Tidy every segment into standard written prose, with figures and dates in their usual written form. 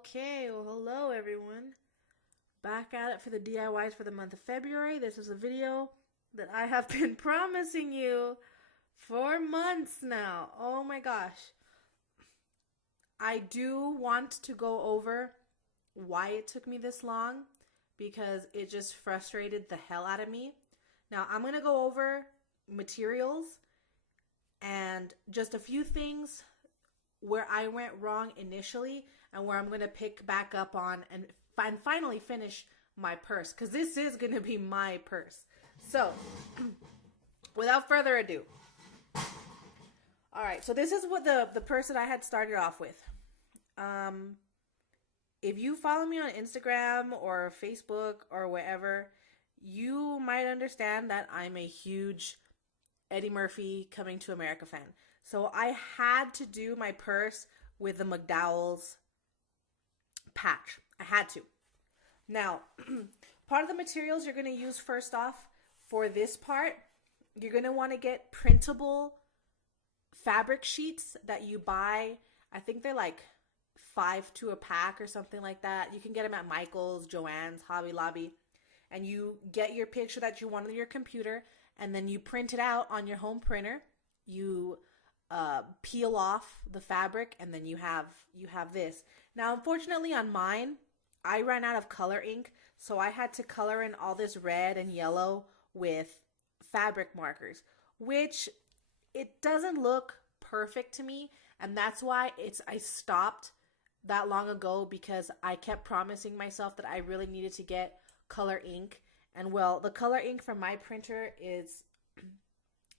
Okay, well, hello everyone. Back at it for the DIYs for the month of February. This is a video that I have been promising you for months now. Oh my gosh. I do want to go over why it took me this long because it just frustrated the hell out of me. Now, I'm going to go over materials and just a few things where I went wrong initially and where I'm going to pick back up on and finally finish my purse, because this is going to be my purse. So, without further ado. Alright, so this is what the purse that I had started off with. If you follow me on Instagram or Facebook or wherever, you might understand that I'm a huge Eddie Murphy Coming to America fan. So I had to do my purse with the McDowell's patch. I had to. Now, part of the materials you're going to use first off for this part, you're going to want to get printable fabric sheets that you buy. I think they're like 5 to a pack or something like that. You can get them at Michael's, Joann's, Hobby Lobby. And you get your picture that you want on your computer, and then you print it out on your home printer. You peel off the fabric, and then you have this. Now, unfortunately on mine, I ran out of color ink, so I had to color in all this red and yellow with fabric markers, which it doesn't look perfect to me, and that's why I stopped that long ago, because I kept promising myself that I really needed to get color ink. And well, the color ink from my printer is,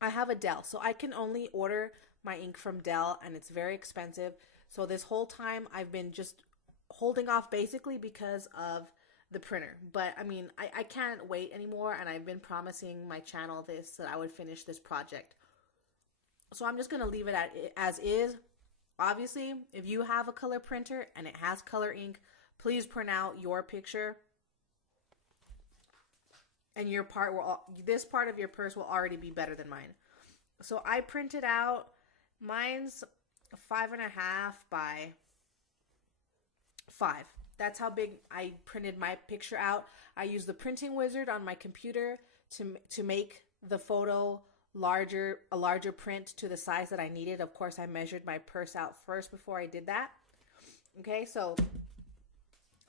I have a Dell, so I can only order my ink from Dell, and it's very expensive. So this whole time I've been just holding off, basically because of the printer. But I mean, I can't wait anymore, and I've been promising my channel that I would finish this project. So I'm just going to leave it as is. Obviously, if you have a color printer and it has color ink, please print out your picture, and your part this part of your purse will already be better than mine. So I printed out, mine's 5.5 by 5. That's how big I printed my picture out. I used the printing wizard on my computer to make the photo a larger print to the size that I needed. Of course, I measured my purse out first before I did that. Okay, so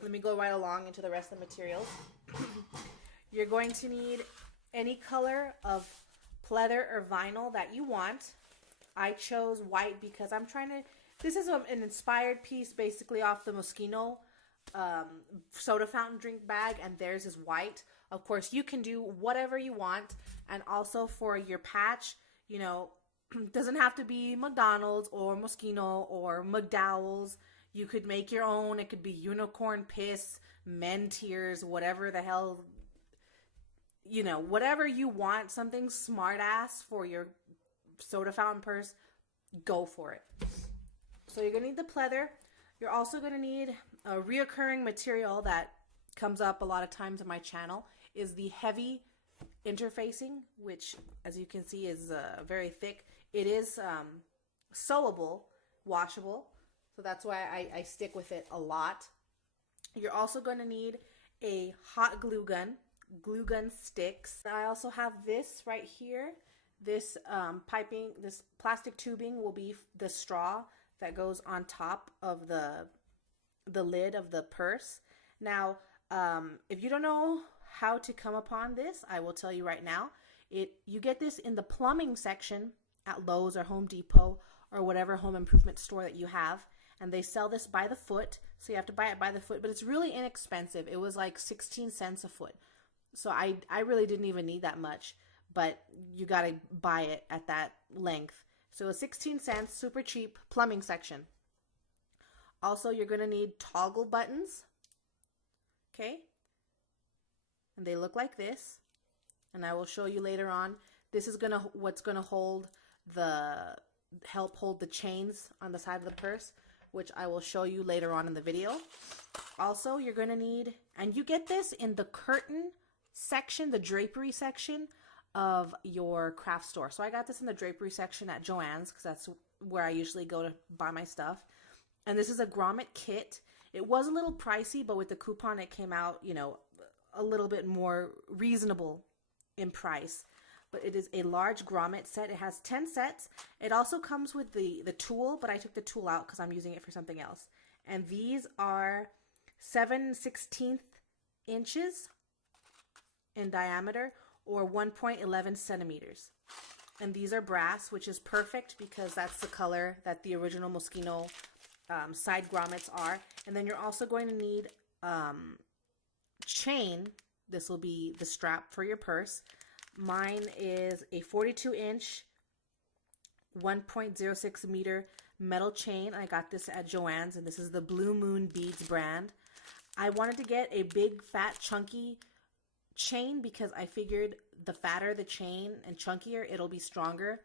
let me go right along into the rest of the materials. You're going to need any color of pleather or vinyl that you want. I chose white because I'm trying to, this is an inspired piece basically off the Moschino soda fountain drink bag, and theirs is white. Of course, you can do whatever you want. And also for your patch, you know, doesn't have to be McDonald's or Moschino or McDowell's. You could make your own. It could be unicorn piss, men tears, whatever the hell, you know, whatever you want, something smart ass for your soda fountain purse, go for it. So you're going to need the pleather. You're also going to need a reoccurring material that comes up a lot of times on my channel, is the heavy interfacing, which as you can see is very thick. It is sewable, washable, so that's why I stick with it a lot. You're also going to need a hot glue gun sticks. I also have this right here. This piping, this plastic tubing will be the straw that goes on top of the lid of the purse. Now, if you don't know how to come upon this, I will tell you right now. You get this in the plumbing section at Lowe's or Home Depot or whatever home improvement store that you have, and they sell this by the foot, so you have to buy it by the foot, but it's really inexpensive. It was like 16 cents a foot. So I really didn't even need that much, but you got to buy it at that length. So it's 16 cents, super cheap, plumbing section. Also, you're going to need toggle buttons. Okay? And they look like this. And I will show you later on. This is what's going to help hold the chains on the side of the purse, which I will show you later on in the video. Also, you're going to need, and you get this in the curtain section, the drapery section of your craft store. So I got this in the drapery section at Joann's, because that's where I usually go to buy my stuff. And this is a grommet kit. It was a little pricey, but with the coupon it came out, you know, a little bit more reasonable in price. But it is a large grommet set. It has 10 sets. It also comes with the tool, but I took the tool out because I'm using it for something else. And these are 7/16 inches in diameter, or 1.11 centimeters. And these are brass, which is perfect because that's the color that the original Moschino side grommets are. And then you're also going to need chain. This will be the strap for your purse. Mine is a 42-inch, 1.06 meter metal chain. I got this at Joann's, and this is the Blue Moon Beads brand. I wanted to get a big, fat, chunky chain because I figured the fatter the chain and chunkier, it'll be stronger,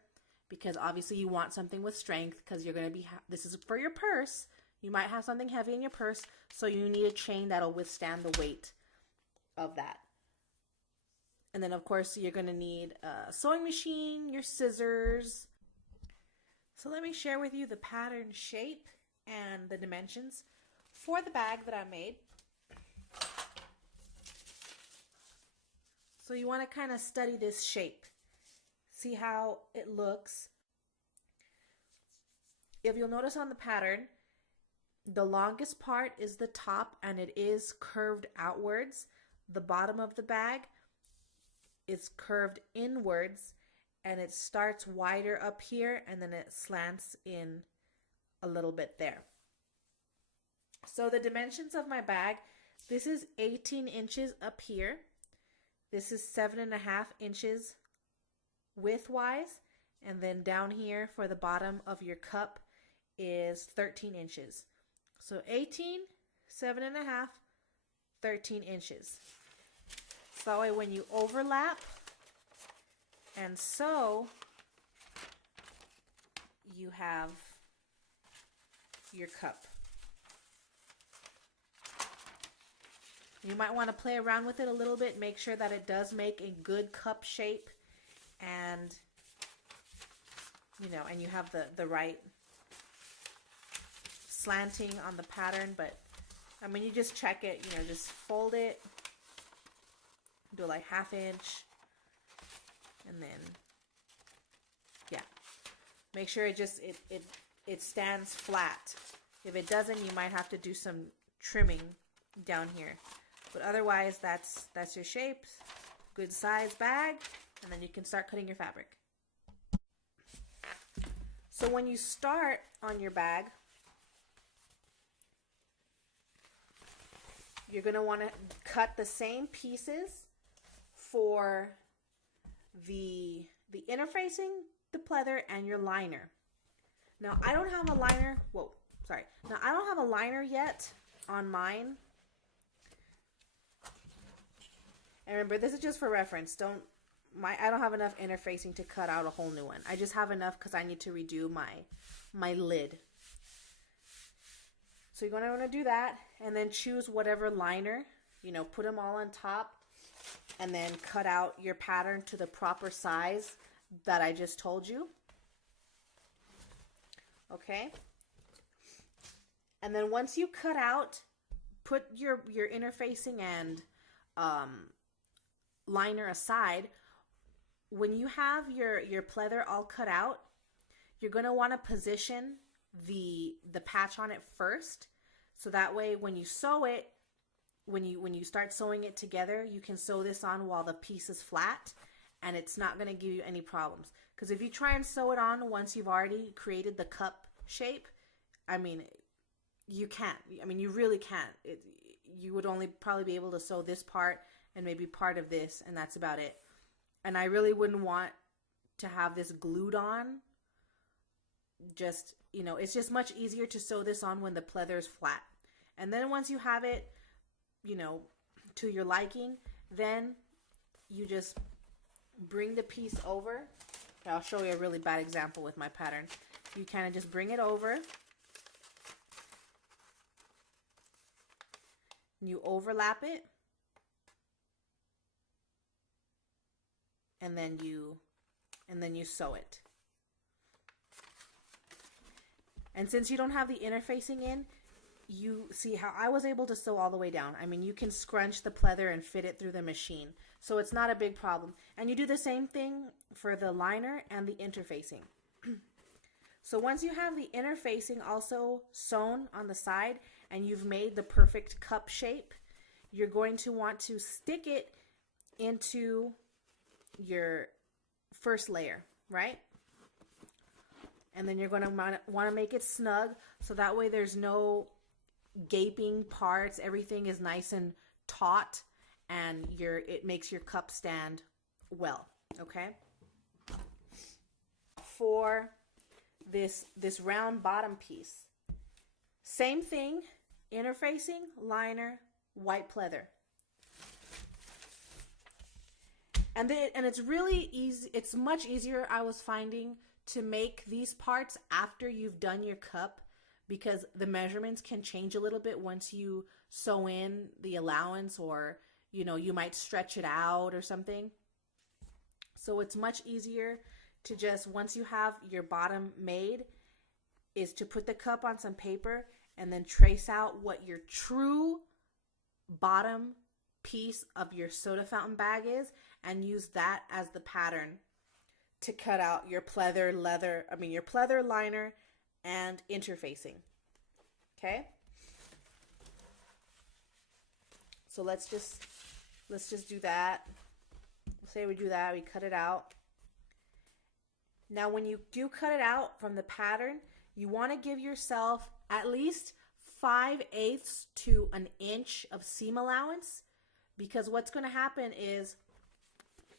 because obviously you want something with strength, because you're going to be, this is for your purse. You might have something heavy in your purse, so you need a chain that'll withstand the weight of that. And then of course you're going to need a sewing machine, your scissors. So let me share with you the pattern shape and the dimensions for the bag that I made. So you want to kind of study this shape, see how it looks. If you'll notice on the pattern, the longest part is the top, and it is curved outwards. The bottom of the bag is curved inwards, and it starts wider up here, and then it slants in a little bit there. So the dimensions of my bag, this is 18 inches up here. This is 7.5 inches widthwise, and then down here for the bottom of your cup is 13 inches. So 18, 7.5, 13 inches. So that way when you overlap and sew, you have your cup. You might want to play around with it a little bit, make sure that it does make a good cup shape, and you know, and you have the right slanting on the pattern. But I mean, you just check it, you know, just fold it, do like 1/2 inch, and then yeah, make sure it just it stands flat. If it doesn't, you might have to do some trimming down here. But otherwise, that's your shape. Good size bag, and then you can start cutting your fabric. So when you start on your bag, you're going to want to cut the same pieces for the interfacing, the pleather, and your liner. Now I don't have a liner. Whoa, sorry. Now I don't have a liner yet on mine. And remember, this is just for reference. I don't have enough interfacing to cut out a whole new one. I just have enough because I need to redo my lid. So you're going to want to do that, and then choose whatever liner, you know, put them all on top, and then cut out your pattern to the proper size that I just told you. Okay? And then once you cut out, put your interfacing and liner aside. When you have your pleather all cut out, you're going to want to position the patch on it first, so that way when you sew it, when you start sewing it together, you can sew this on while the piece is flat, and it's not going to give you any problems. Because if you try and sew it on once you've already created the cup shape, I mean, you can't. I mean, you really can't. You would only probably be able to sew this part and maybe part of this, and that's about it. And I really wouldn't want to have this glued on. Just, you know, it's just much easier to sew this on when the pleather is flat. And then once you have it, you know, to your liking, then you just bring the piece over. I'll show you a really bad example with my pattern. You kind of just bring it over. You overlap it. And then you sew it. And since you don't have the interfacing in, you see how I was able to sew all the way down. I mean, you can scrunch the pleather and fit it through the machine. So it's not a big problem. And you do the same thing for the liner and the interfacing. So once you have the interfacing also sewn on the side and you've made the perfect cup shape, you're going to want to stick it into your first layer, right? And then you're going to want to make it snug so that way there's no gaping parts. Everything is nice and taut and it makes your cup stand well, okay? For this round bottom piece, same thing, interfacing, liner, white pleather. And it's really easy. It's much easier, I was finding, to make these parts after you've done your cup, because the measurements can change a little bit once you sew in the allowance, or you might stretch it out or something. So it's much easier to just, once you have your bottom made, is to put the cup on some paper and then trace out what your true bottom piece of your soda fountain bag is, and use that as the pattern to cut out your pleather liner and interfacing. Okay? So let's just do that. Say we do that, we cut it out. Now when you do cut it out from the pattern, you want to give yourself at least 5/8 to an inch of seam allowance, because what's going to happen is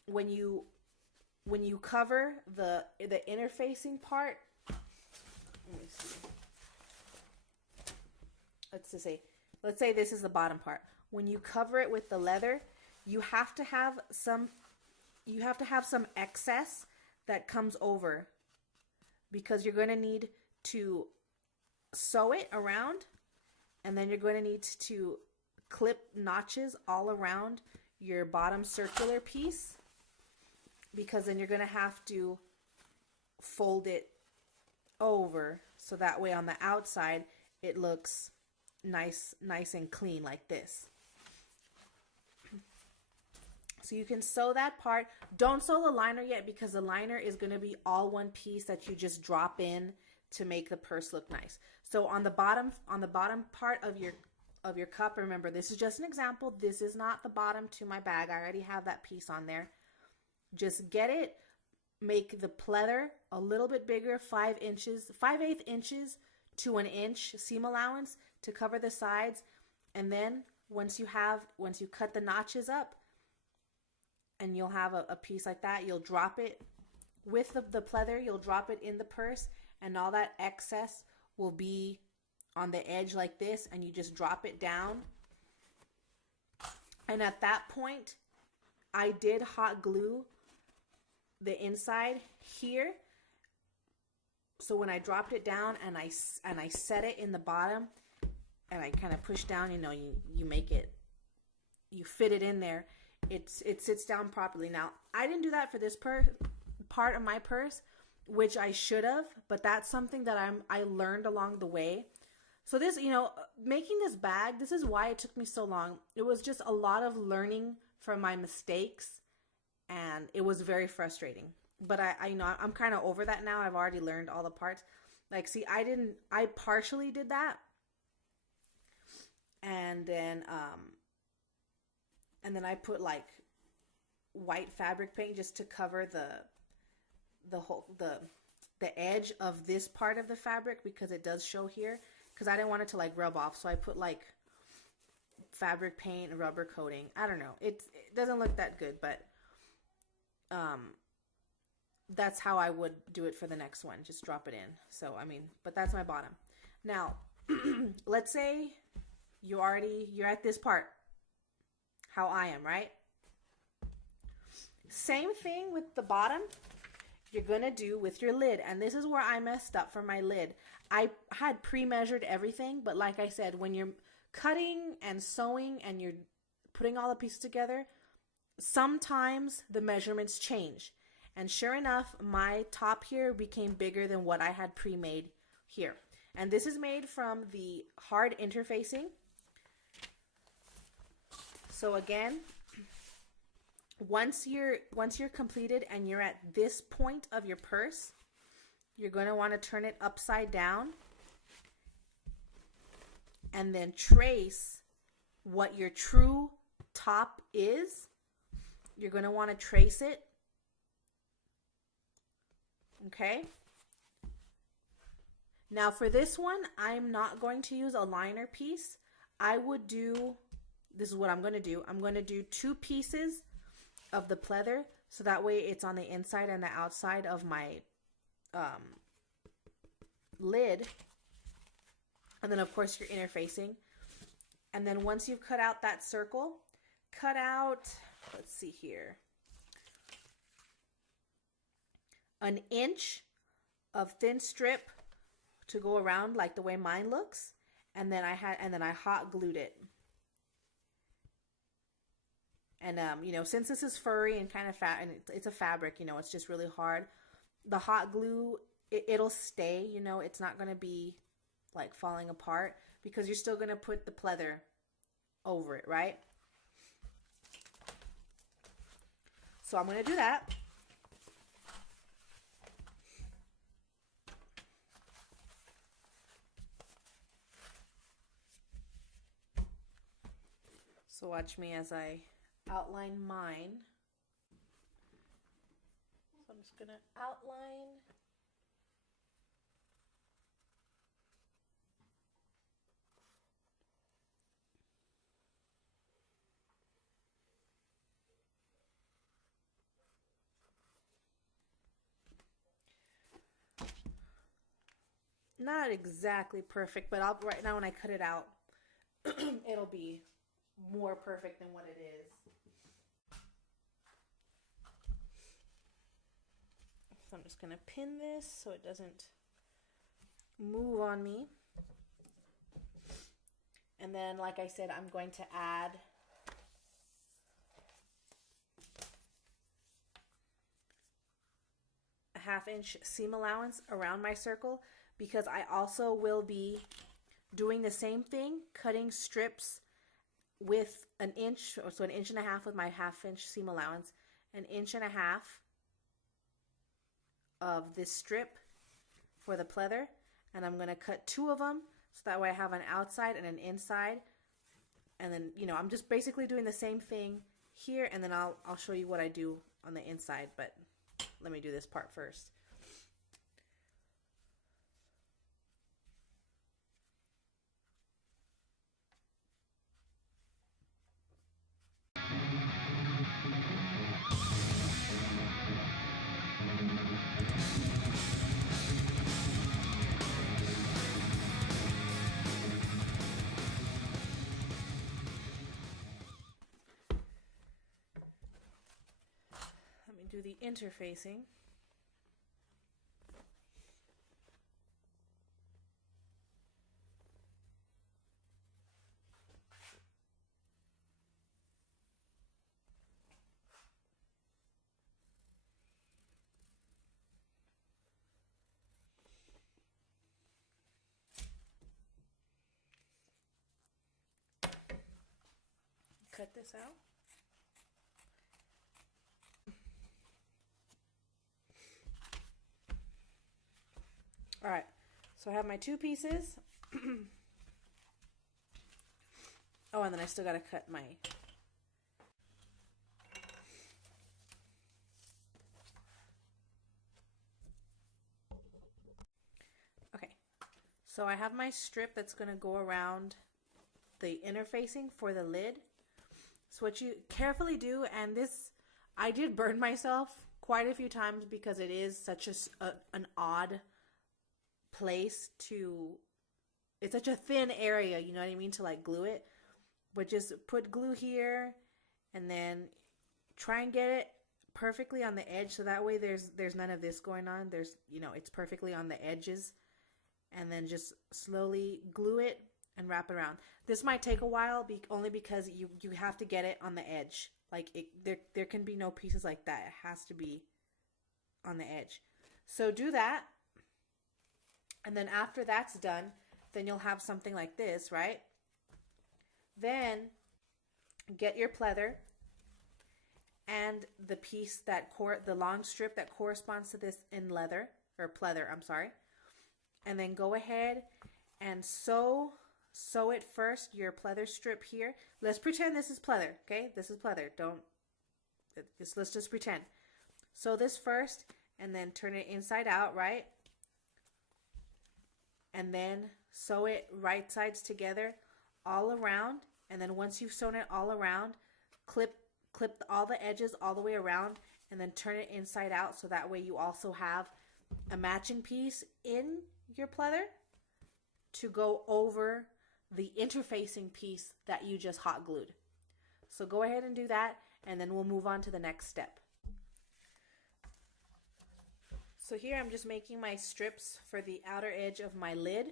when you cover the interfacing part, let me see. Let's say this is the bottom part. When you cover it with the leather, you have to have some excess that comes over, because you're going to need to sew it around, and then you're going to need to clip notches all around your bottom circular piece, because then you're going to have to fold it over so that way on the outside it looks nice and clean like this. So you can sew that part. Don't sew the liner yet, because the liner is going to be all one piece that you just drop in to make the purse look nice. So on the bottom part of your cup, remember, this is just an example. This is not the bottom to my bag. I already have that piece on there. Just get it, make the pleather a little bit bigger, 5/8 inches to an inch seam allowance to cover the sides. And then once you cut the notches up, and you'll have a piece like that, you'll drop it with the pleather, you'll drop it in the purse, and all that excess will be on the edge like this, and you just drop it down. And at that point, I did hot glue the inside here. So when I dropped it down and I set it in the bottom, and I kind of push down, you fit it in there. It sits down properly. Now, I didn't do that for this part of my purse, which I should have, but that's something that I learned along the way. So this, making this bag, this is why it took me so long. It was just a lot of learning from my mistakes, and it was very frustrating. But I'm kind of over that now. I've already learned all the parts. Like, see, I partially did that. And then I put like white fabric paint just to cover the edge of this part of the fabric, because it does show here, because I didn't want it to like rub off. So I put like fabric paint and rubber coating. I don't know. It doesn't look that good, but that's how I would do it for the next one. Just drop it in. So, but that's my bottom. Now, let's say you're at this part, how I am, right? Same thing with the bottom you're gonna do with your lid. And this is where I messed up for my lid. I had pre-measured everything, but like I said, when you're cutting and sewing and you're putting all the pieces together, sometimes the measurements change. And sure enough, my top here became bigger than what I had pre-made here. And this is made from the hard interfacing. So again, once you're completed and you're at this point of your purse, you're going to want to turn it upside down and then trace what your true top is. You're going to want to trace it. Okay? Now for this one, I'm not going to use a liner piece. I would do, this is what I'm going to do. I'm going to do 2 pieces of the pleather, so that way it's on the inside and the outside of my lid. And then of course you're interfacing. And then once you've cut out that circle, cut out, let's see here, 1 inch of thin strip to go around like the way mine looks. And then I hot glued it. And you know, since this is furry and kind of fat, and it's a fabric, you know, it's just really hard. The hot glue, it'll stay, you know, it's not going to be like falling apart because you're still going to put the pleather over it, right? So I'm going to do that. So watch me as I outline mine. So I'm just going to outline. Not exactly perfect, but right now when I cut it out, it'll be more perfect than what it is. So I'm just going to pin this so it doesn't move on me. And then, like I said, I'm going to add a 1/2 inch seam allowance around my circle, because I also will be doing the same thing, cutting strips with 1 inch, or so 1.5 inches with my 1/2 inch seam allowance, 1.5 inches of this strip for the pleather, and I'm going to cut 2 of them so that way I have an outside and an inside. And then, you know, I'm just basically doing the same thing here, and then I'll show you what I do on the inside, but let me do this part first. Do the interfacing. Cut this out. All right, so I have my 2 pieces. Oh, and then I still got to cut my... Okay, so I have my strip that's going to go around the interfacing for the lid. So what you carefully do, and this, I did burn myself quite a few times because it is such an odd place to, it's such a thin area, you know what I mean, to like glue it. But just put glue here and then try and get it perfectly on the edge, so that way there's none of this going on. There's, you know, it's perfectly on the edges, and then just slowly glue it and wrap it around. This might take a while only because you have to get it on the edge. Like there can be no pieces like that. It has to be on the edge. So do that. And then after that's done, then you'll have something like this, right? Then get your pleather and the piece the long strip that corresponds to this in leather, or pleather, I'm sorry. And then go ahead and sew it first, your pleather strip here. Let's pretend this is pleather, okay? This is pleather. Let's just pretend. Sew this first and then turn it inside out, right? And then sew it right sides together all around. And then once you've sewn it all around, clip all the edges all the way around and then turn it inside out, so that way you also have a matching piece in your pleather to go over the interfacing piece that you just hot glued. So go ahead and do that, and then we'll move on to the next step. So here I'm just making my strips for the outer edge of my lid.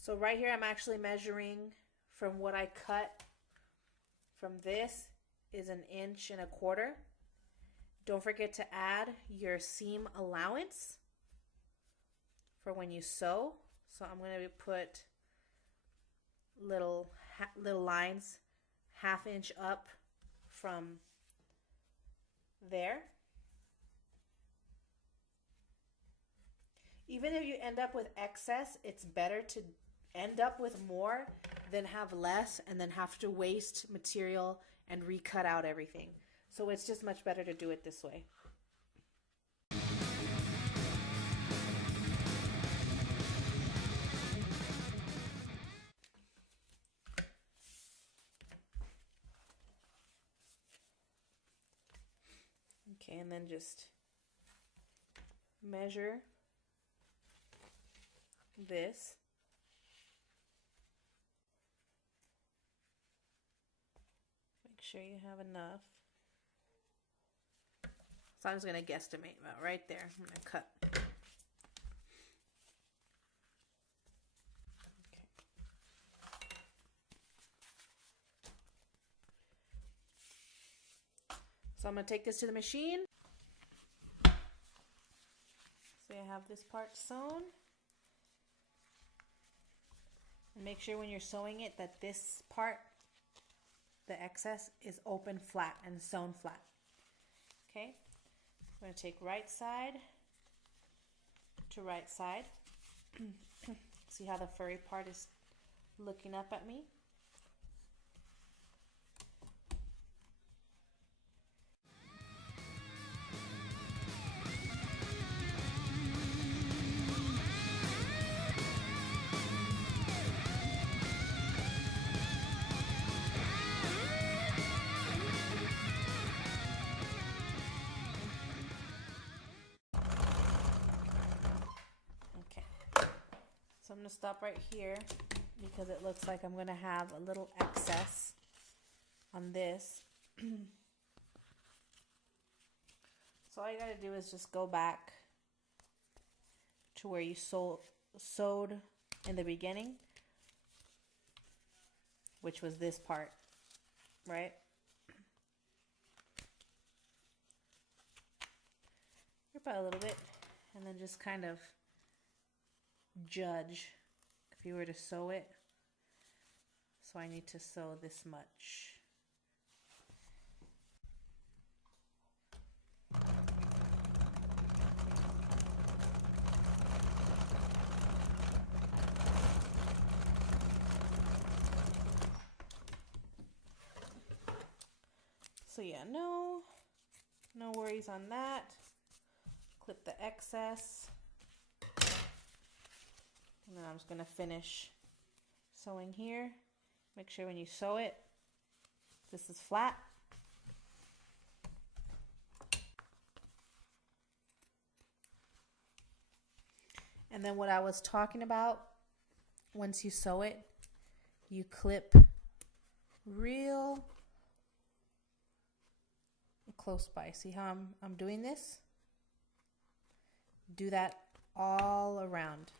So right here I'm actually measuring from what I cut from this is 1.25 inches. Don't forget to add your seam allowance for when you sew. So I'm going to put little lines 1/2 inch up from there. Even if you end up with excess, it's better to end up with more than have less and then have to waste material and recut out everything. So it's just much better to do it this way. Okay, and then just measure this. Make sure you have enough. So I'm just going to guesstimate about right there. I'm going to cut. Okay. So I'm going to take this to the machine. So I have this part sewn. And make sure when you're sewing it that this part, the excess, is open flat and sewn flat. Okay, I'm going to take right side to right side. See how the furry part is looking up at me? So I'm going to stop right here because it looks like I'm going to have a little excess on this. So all you got to do is just go back to where you sewed in the beginning, which was this part, right? Rip out a little bit and then just kind of judge if you were to sew it. So I need to sew this much. So yeah, no worries on that. Clip the excess. And then I'm just going to finish sewing here. Make sure when you sew it, this is flat. And then what I was talking about, once you sew it, you clip real close by. See how I'm doing this? Do that all around.